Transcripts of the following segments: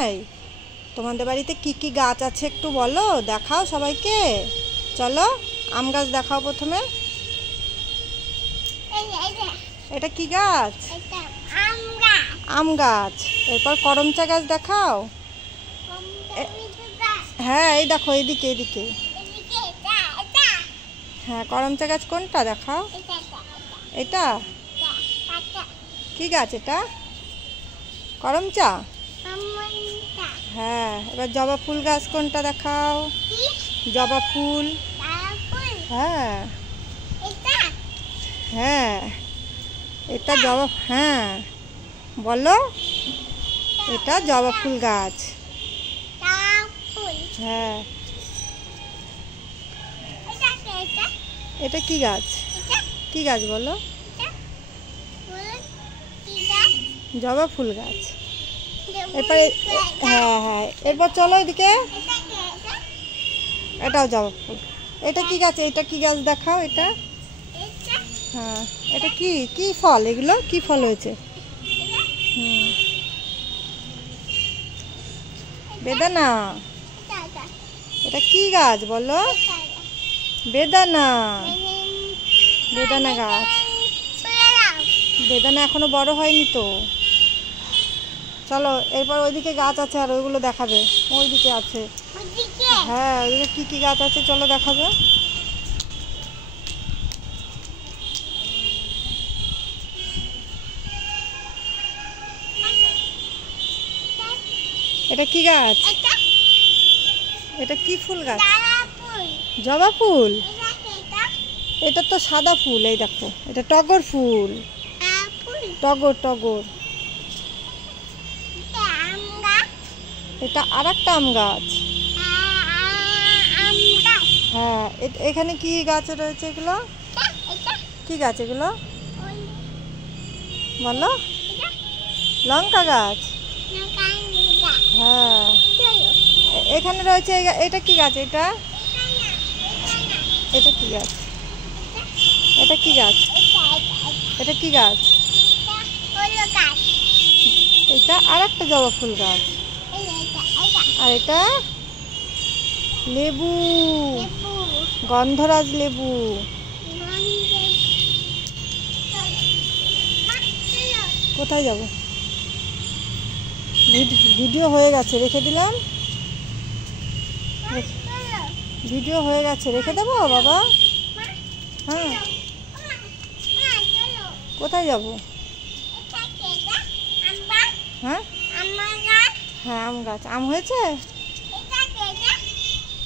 নাই? তোমাদের বাড়িতে কি কি গাছ আছে একটু বলো, দেখাও সবাইকে। চলো আম গাছ দেখাও প্রথমে। এটা কি গাছ? আম গাছ। এরপর করমচা গাছ দেখাও। হ্যাঁ এই দেখো, এদিকে এদিকে। হ্যাঁ করমচা গাছ কোনটা দেখাও। এটা কি গাছ? এটা করমচা। হ্যাঁ এবার জবা ফুল গাছ কোনটা দেখাও। জবা ফুল। হ্যাঁ হ্যাঁ এটা জবা, হ্যাঁ বলো। এটা জবা ফুল গাছ। হ্যাঁ এটা কি গাছ? কি গাছ বলো? জবা ফুল গাছ। এরপরে হ্যাঁ হ্যাঁ এরপর চলো এদিকে। এটাও জবা ফুল। এটা কি গাছ? এটা কি গাছ দেখাও। এটা হ্যাঁ এটা কি কি ফল? এগুলো কি ফল হয়েছে? বেদানা। এটা কি গাছ বলো? বেদানা। বেদানা গাছ। বেদানা এখনো বড় হয়নি তো। চলো এরপর ওইদিকে গাছ আছে আর ওইগুলো দেখাবে। ওইদিকে আছে। হ্যাঁ ওইদিকে কি কি গাছ আছে চলো দেখাবে। এটা কি গাছ? এটা কি ফুল গাছ? জবা ফুল। এটা তো সাদা ফুল। এই দেখো এটা টগর ফুল। টগর টগর। এটা আর একটা আম গাছ। হ্যাঁ এখানে কি গাছ রয়েছে? এগুলো কি গাছ? এগুলো বলো। লঙ্কা গাছ। হ্যাঁ এখানে রয়েছে। এটা কি গাছ? এটা এটা কি গাছ? এটা কি গাছ? এটা কি গাছ? এটা আর একটা জবা ফুল গাছ। আর এটা লেবু, গন্ধরাজ লেবু। কোথায় যাব? ভিডিও হয়ে গেছে, রেখে দিলাম। ভিডিও হয়ে গেছে, রেখে দেবো বাবা। হ্যাঁ কোথায় যাব? হ্যাঁ হ্যাঁ আম গাছ। আম হয়েছে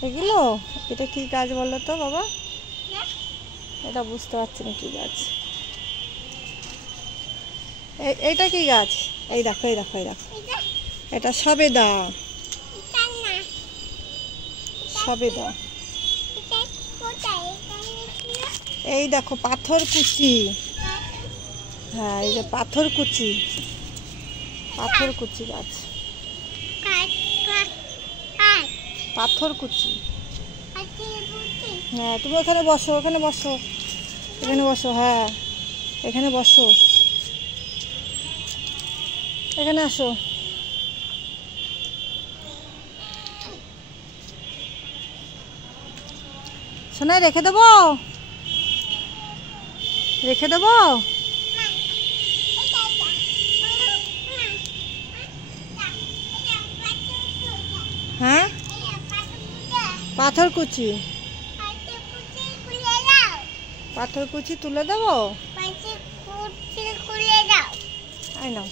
এগুলো? এটা কি গাছ বলো তো বাবা? এটা বুঝতে পারছি না কি গাছ। এইটা কি গাছ? এই দেখো এই দেখো এই দেখো। এটা সবেদা। সবেদা। এই দেখো পাথরকুচি। হ্যাঁ এই যে পাথরকুচি। পাথরকুচি গাছ। পাথরকুচি। হ্যাঁ তুমি ওখানে বসো, ওখানে বসো, এখানে বসো। হ্যাঁ এখানে বসো, এখানে আসো। সোনাই রেখে দেবো? রেখে দেবো? হ্যাঁ পাথরকুচি। পাথরকুচি তুলে দেবো? আই নাও।